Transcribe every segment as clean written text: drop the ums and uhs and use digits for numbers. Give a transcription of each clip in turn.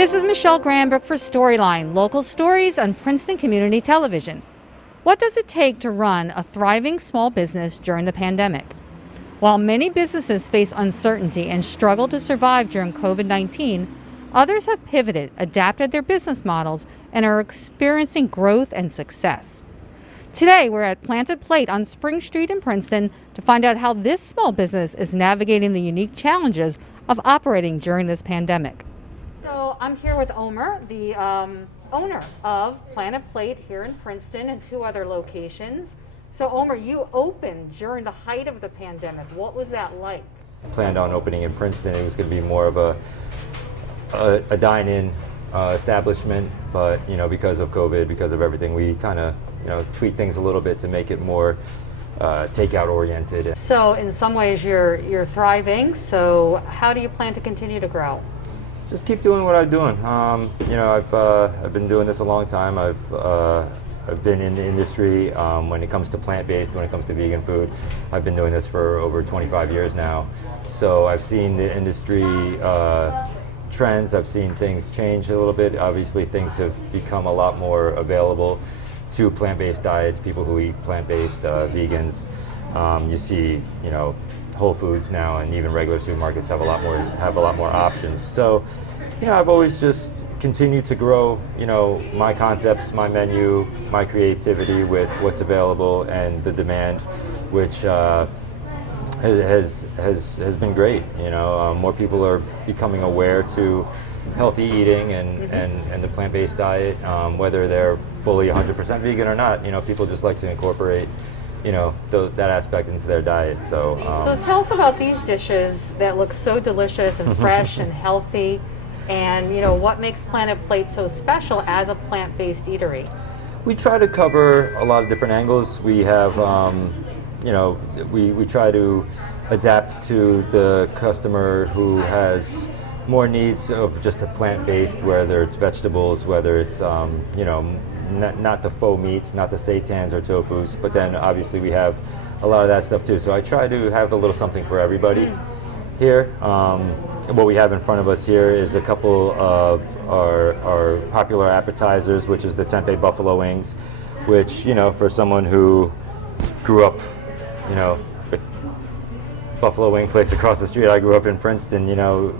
This is Michelle Granbrook for Storyline, local stories on Princeton Community Television. What does it take to run a thriving small business during the pandemic? While many businesses face uncertainty and struggle to survive during COVID-19, others have pivoted, adapted their business models, and are experiencing growth and success. Today, we're at Planted Plate on Spring Street in Princeton to find out how this small business is navigating the unique challenges of operating during this pandemic. So I'm here with Omer, the owner of Planted Plate here in Princeton and two other locations. So Omer, you opened during the height of the pandemic. What was that like? Planned on opening in Princeton. It was going to be more of a dine-in establishment, but because of COVID, because of everything, we kind of tweak things a little bit to make it more takeout oriented. So in some ways you're thriving. So how do you plan to continue to grow? Just keep doing what I'm doing. I've been doing this a long time. I've been in the industry when it comes to plant-based, when it comes to vegan food. I've been doing this for over 25 years now. So I've seen the industry trends. I've seen things change a little bit. Obviously, things have become a lot more available to plant-based diets, people who eat plant-based, vegans. You see, Whole Foods now and even regular supermarkets have a lot more options. So, I've always just continued to grow, my concepts, my menu, my creativity with what's available and the demand, which has been great. More people are becoming aware to healthy eating and the plant-based diet, whether they're fully 100% vegan or not. People just like to incorporate that aspect into their diet. So tell us about these dishes that look so delicious and fresh and healthy, and what makes Planted Plate so special as a plant-based eatery? We try to cover a lot of different angles. We have, we try to adapt to the customer who has more needs of just a plant-based, whether it's vegetables, whether it's not the faux meats, not the seitans or tofus, but then obviously we have a lot of that stuff too. So I try to have a little something for everybody here. What we have in front of us here is a couple of our popular appetizers, which is the tempeh buffalo wings, which, for someone who grew up, with buffalo wing place across the street. I grew up in Princeton.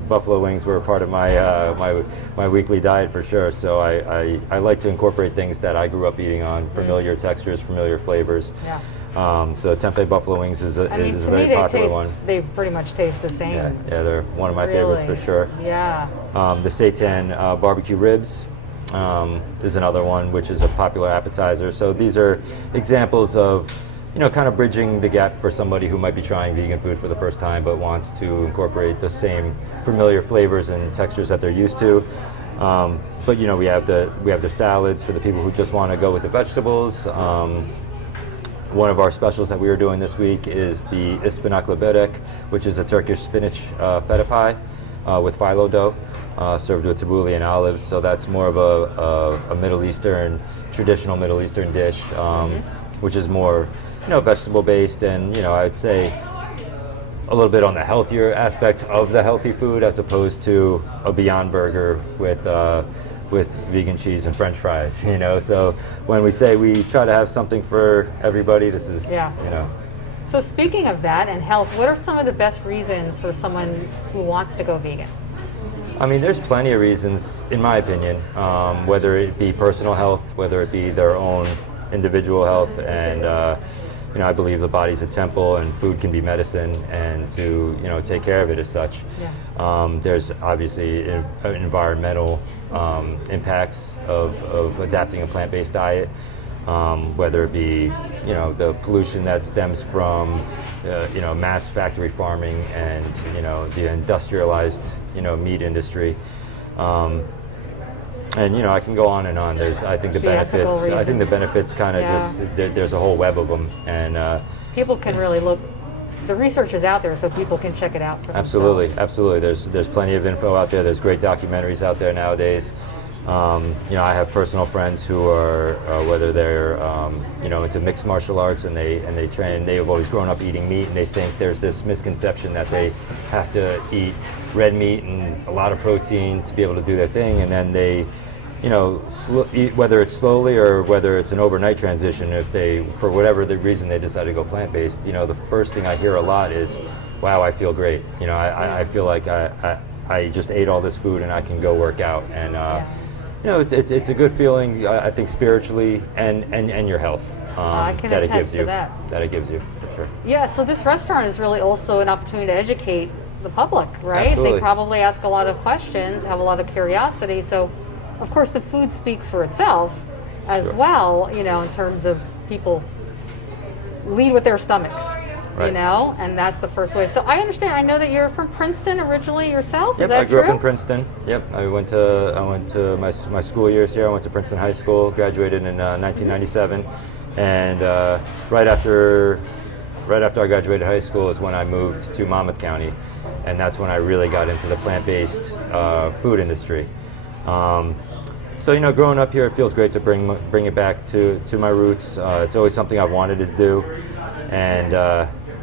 Buffalo wings were a part of my weekly diet for sure. So I like to incorporate things that I grew up eating on, familiar textures, familiar flavors. Yeah. So tempeh buffalo wings is a very popular one. They pretty much taste the same. Yeah, they're one of my favorites for sure. Yeah. The seitan barbecue ribs is another one, which is a popular appetizer. So these are examples of kind of bridging the gap for somebody who might be trying vegan food for the first time but wants to incorporate the same familiar flavors and textures that they're used to. But we have the salads for the people who just want to go with the vegetables. One of our specials that we are doing this week is the ıspanaklı börek, which is a Turkish spinach feta pie with phyllo dough, served with tabbouleh and olives. So that's more of a Middle Eastern, traditional Middle Eastern dish, which is more vegetable based, and I'd say a little bit on the healthier aspect of the healthy food, as opposed to a Beyond Burger with vegan cheese and French fries. So when we say we try to have something for everybody, this is So speaking of that and health, what are some of the best reasons for someone who wants to go vegan? I mean, there's plenty of reasons, in my opinion, whether it be personal health, whether it be their own individual health, and I believe the body's a temple and food can be medicine, and to take care of it as such. There's obviously environmental impacts of adapting a plant-based diet, whether it be the pollution that stems from mass factory farming and the industrialized meat industry. And I can go on and on. I think the benefits kind of just there's a whole web of them, and people can really look. The research is out there, so people can check it out for themselves. Absolutely. There's plenty of info out there. There's great documentaries out there nowadays. I have personal friends who are, whether they're, into mixed martial arts and they train, they've always grown up eating meat, and they think there's this misconception that they have to eat red meat and a lot of protein to be able to do their thing, and then they, eat, whether it's slowly or whether it's an overnight transition, if they, for whatever the reason they decide to go plant-based, the first thing I hear a lot is, wow, I feel great. I feel like I just ate all this food and I can go work out. And, it's a good feeling, I think, spiritually and your health I can that it attest gives to you. that. That it gives you, for sure. Yeah, so this restaurant is really also an opportunity to educate the public, right? Absolutely. They probably ask a lot of questions, have a lot of curiosity. So, of course, the food speaks for itself as Sure. well, in terms of people lead with their stomachs, Right. and that's the first way. So I understand. I know that you're from Princeton originally yourself. Yep, Is that I grew true? up in Princeton. Yep, I went to my school years here. I went to Princeton High School, graduated in 1997, and right after I graduated high school is when I moved to Monmouth County, and that's when I really got into the plant-based food industry. So growing up here, it feels great to bring it back to my roots. It's always something I've wanted to do, and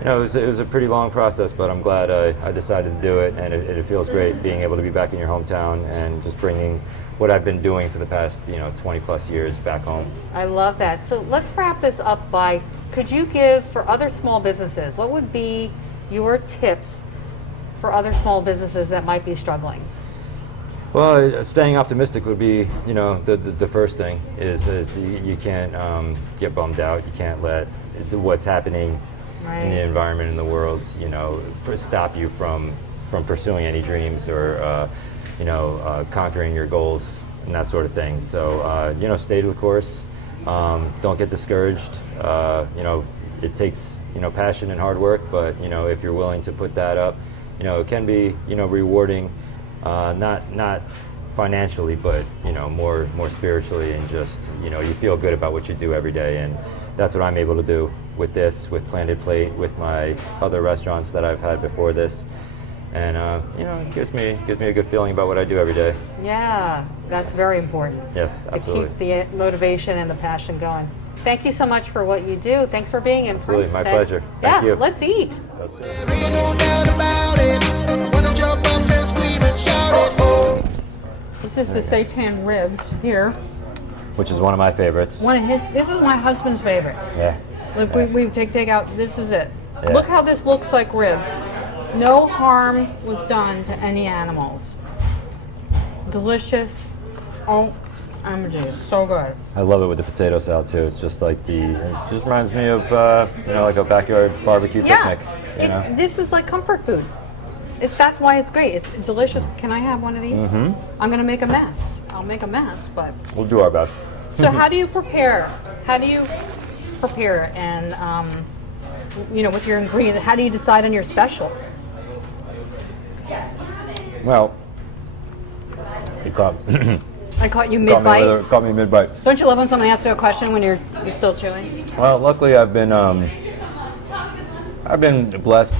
it was a pretty long process, but I'm glad I decided to do it, and it feels great being able to be back in your hometown and just bringing what I've been doing for the past 20 plus years back home. I love that. So let's wrap this up by, could you give, for other small businesses, what would be your tips for other small businesses that might be struggling? Well, staying optimistic would be, the first thing is you can't get bummed out. You can't let what's happening in the environment, in the world, stop you from pursuing any dreams or, conquering your goals and that sort of thing. So, stay the course. Don't get discouraged. It takes, passion and hard work, but, if you're willing to put that up, it can be, rewarding. Not financially, but more spiritually, and just you feel good about what you do every day, and that's what I'm able to do with this, with Planted Plate, with my other restaurants that I've had before this, and it gives me a good feeling about what I do every day. Yeah, that's very important. Yes, absolutely. To keep the motivation and the passion going. Thank you so much for what you do. Thanks for being in Absolutely, Princeton. my pleasure. Thank you. Let's eat. There ain't no doubt about it. I wanna jump up and scream and shout it. Oh. This is the seitan ribs here. Which is one of my favorites. This is my husband's favorite. Yeah. Look, we take out. This is it. Yeah. Look how this looks like ribs. No harm was done to any animals. Delicious. Oh, so good. I love it with the potato salad too. It's just like it just reminds me of like a backyard barbecue picnic. This is like comfort food. That's why it's great. It's delicious. Can I have one of these? Mm-hmm. I'm gonna make a mess. I'll make a mess, but. We'll do our best. So how do you prepare? And with your ingredients? How do you decide on your specials? Well, you caught. I caught you mid-bite. Caught me mid-bite. Don't you love when someone asks you a question when you're still chewing? Well, luckily I've been blessed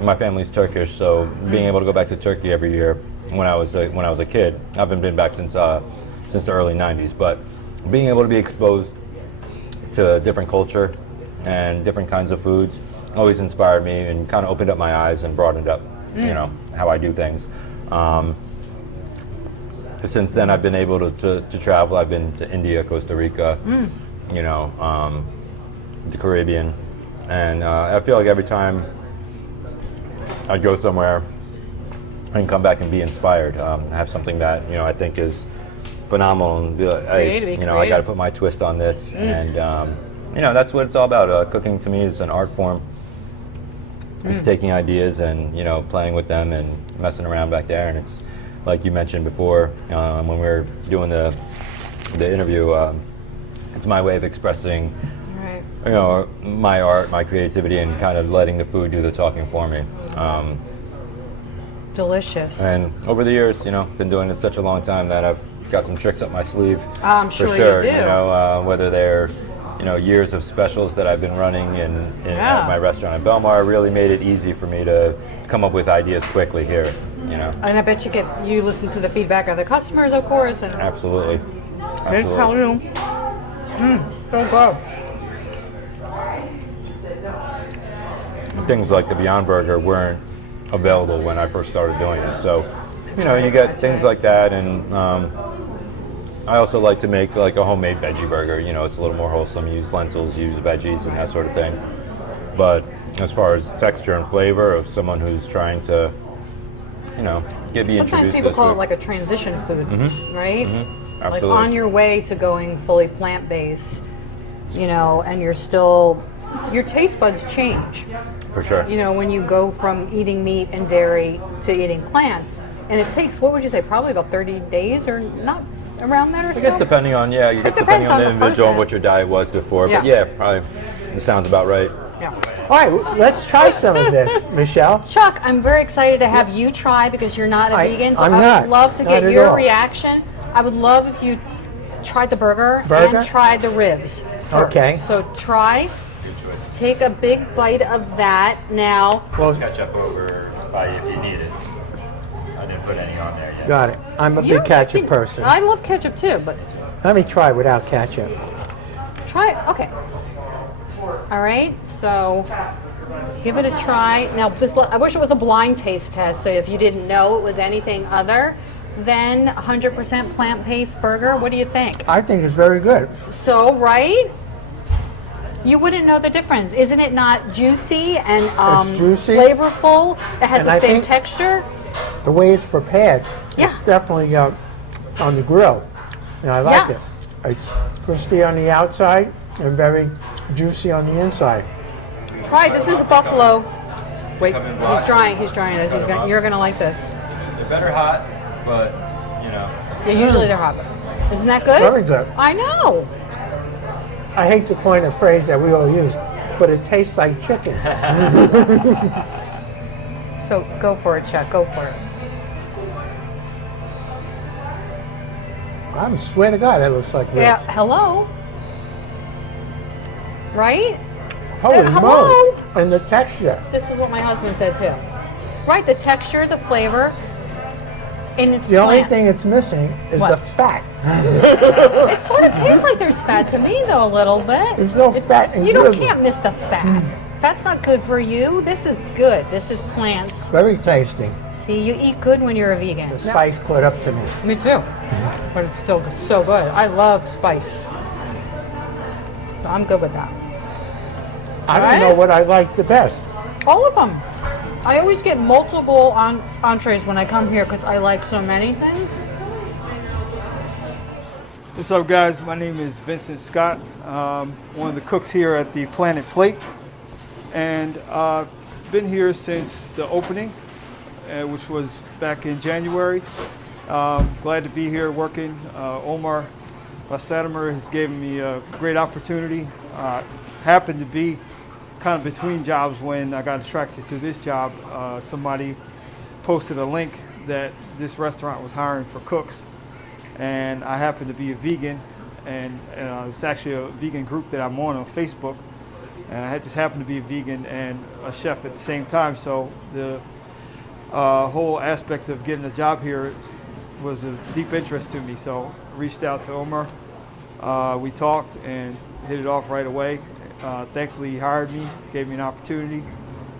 my family's Turkish, so being able to go back to Turkey every year when I was a kid. I haven't been back since the early '90s, but being able to be exposed to a different culture and different kinds of foods always inspired me and kind of opened up my eyes and broadened up, how I do things. Since then, I've been able to travel. I've been to India, Costa Rica, the Caribbean, and I feel like every time I go somewhere, I can come back and be inspired. Have something that I think is phenomenal, and be like, hey, I got to put my twist on this, and that's what it's all about. Cooking to me is an art form. It's taking ideas and playing with them and messing around back there, and it's like you mentioned before when we were doing the interview. It's my way of expressing, my art, my creativity, and kind of letting the food do the talking for me. Delicious. And over the years, been doing it such a long time that I've got some tricks up my sleeve. I'm for sure sure. you do. Whether they're years of specials that I've been running at my restaurant in Belmar really made it easy for me to come up with ideas quickly here. you know. And I bet you listen to the feedback of the customers, of course, and Absolutely. they tell you. So good. Things like the Beyond Burger weren't available when I first started doing this. So, you know, you get things like that, and I also like to make like a homemade veggie burger. You know, it's a little more wholesome. Use lentils, use veggies, and that sort of thing. But as far as texture and flavor of someone who's trying to, you know, get me Sometimes introduced to people this call it food. like a transition food, right? Like Absolutely. on your way to going fully plant-based, you know, and you're still, your taste buds change. For sure. You know, when you go from eating meat and dairy to eating plants, and it takes, what would you say, probably about 30 days or not around that or so? I guess depending on, yeah, you guess depending depends on the on the individual and person. what your diet was before. But Yeah. yeah, probably, it sounds about right. Yeah. All right, let's try some of this, Michelle. Chuck, I'm very excited to have you try because you're not a vegan, so I'm I not. would love to Not get at your all. reaction. I would love if you tried the burger, Burger? and tried the ribs first. Okay. So try, take a big bite of that now. Well, Ketchup over if you need it. I didn't put any on there yet. got it. I'm a big ketchup person. I love ketchup too, but Let me try without ketchup. try it. Okay. All right, so give it a try. Now, I wish it was a blind taste test, so if you didn't know it was anything other than 100% plant-based burger, what do you think? I think it's very good. So, right? You wouldn't know the difference. Isn't it not juicy and juicy. flavorful? It has And the I same think- texture. The way it's prepared, Yeah. it's definitely on the grill, and I like Yeah. it. It's crispy on the outside and very juicy on the inside. Try it. This is a buffalo. Wait, he's drying this. You're gonna like this. They're better hot, but, you know. Yeah, usually they're hot. Isn't that good? Very good. I know. I hate to coin a phrase that we all use, but it tastes like chicken. So go for it, Chuck. Go for it. I swear to God, that looks like ribs. Yeah. Hello. Right? Holy hello. moly! And the texture. This is what my husband said too. Right. The texture, the flavor, and it's The only plants. thing it's missing is What? the fat. It sort of tastes like there's fat to me, though, a little bit. There's no fat in You ribs. can't miss the fat. Fat's not good for you. This is good. This is plants. Very tasty. See, you eat good when you're a vegan. The spice caught up to me. Me too. But it's still so good. I love spice. So I'm good with that. I don't Alright. know what I like the best. All of them. I always get multiple entrees when I come here because I like so many things. What's up, guys? My name is Vincent Scott. One of the cooks here at the Planet Plate, and been here since the opening, which was back in January. Glad to be here working. Omar Basadimer has given me a great opportunity. Happened to be kind of between jobs when I got attracted to this job. Somebody posted a link that this restaurant was hiring for cooks, and I happen to be a vegan, and it's actually a vegan group that I'm on Facebook, and I just happened to be a vegan and a chef at the same time. So the whole aspect of getting a job here was of deep interest to me. So I reached out to Omar. We talked and hit it off right away. Thankfully, he hired me, gave me an opportunity,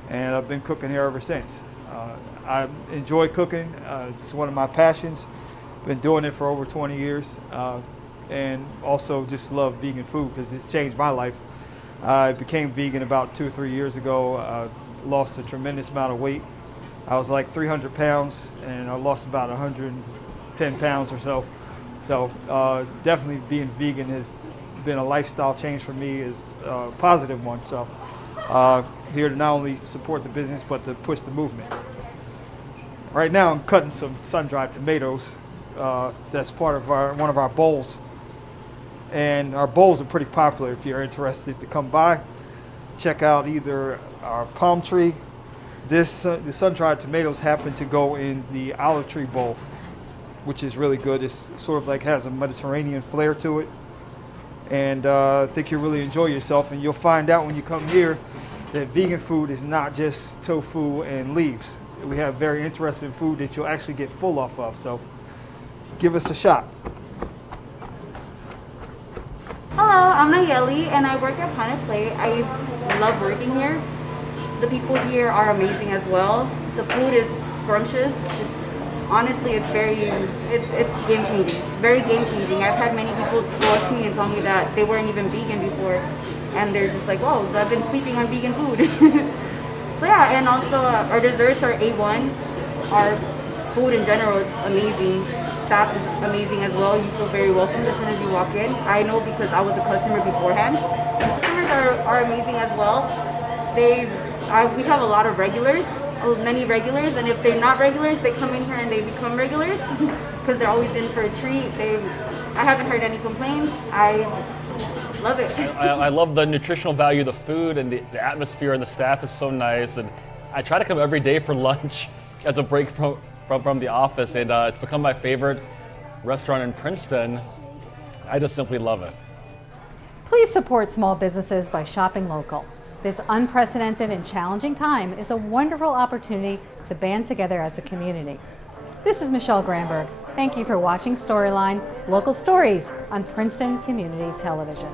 and I've been cooking here ever since. I enjoy cooking. It's one of my passions. Been doing it for over 20 years, and also just love vegan food because it's changed my life. I became vegan about 2 or 3 years ago. Lost a tremendous amount of weight. I was like 300 pounds, and I lost about 110 pounds or so. So definitely being vegan has been a lifestyle change for me, is a positive one. So here to not only support the business, but to push the movement. Right now I'm cutting some sun-dried tomatoes. That's part of one of our bowls. And our bowls are pretty popular. If you're interested to come by, check out either our palm tree. The sun-dried tomatoes happen to go in the olive tree bowl, which is really good. It's sort of like has a Mediterranean flair to it. And I think you'll really enjoy yourself, and you'll find out when you come here that vegan food is not just tofu and leaves. we have very interesting food that you'll actually get full off of. So give us a shot. Hello, I'm Nayeli and I work at Planet Plate. I love working here. The people here are amazing as well. The food is scrumptious. Honestly, it's game changing. Very game changing. I've had many people go up to me and tell me that they weren't even vegan before, and they're just like, "Whoa, I've been sleeping on vegan food." So yeah, and also our desserts are A1. Our food in general is amazing. Staff is amazing as well. You feel very welcome as soon as you walk in. I know because I was a customer beforehand. Customers are amazing as well. We have a lot of regulars. Many regulars, and if they're not regulars, they come in here and they become regulars because they're always in for a treat. I haven't heard any complaints. I love it. I love the nutritional value of the food, and the atmosphere, and the staff is so nice. And I try to come every day for lunch as a break from the office, and it's become my favorite restaurant in Princeton. I just simply love it. Please support small businesses by shopping local. This unprecedented and challenging time is a wonderful opportunity to band together as a community. This is Michelle Granberg. Thank you for watching Storyline, Local Stories on Princeton Community Television.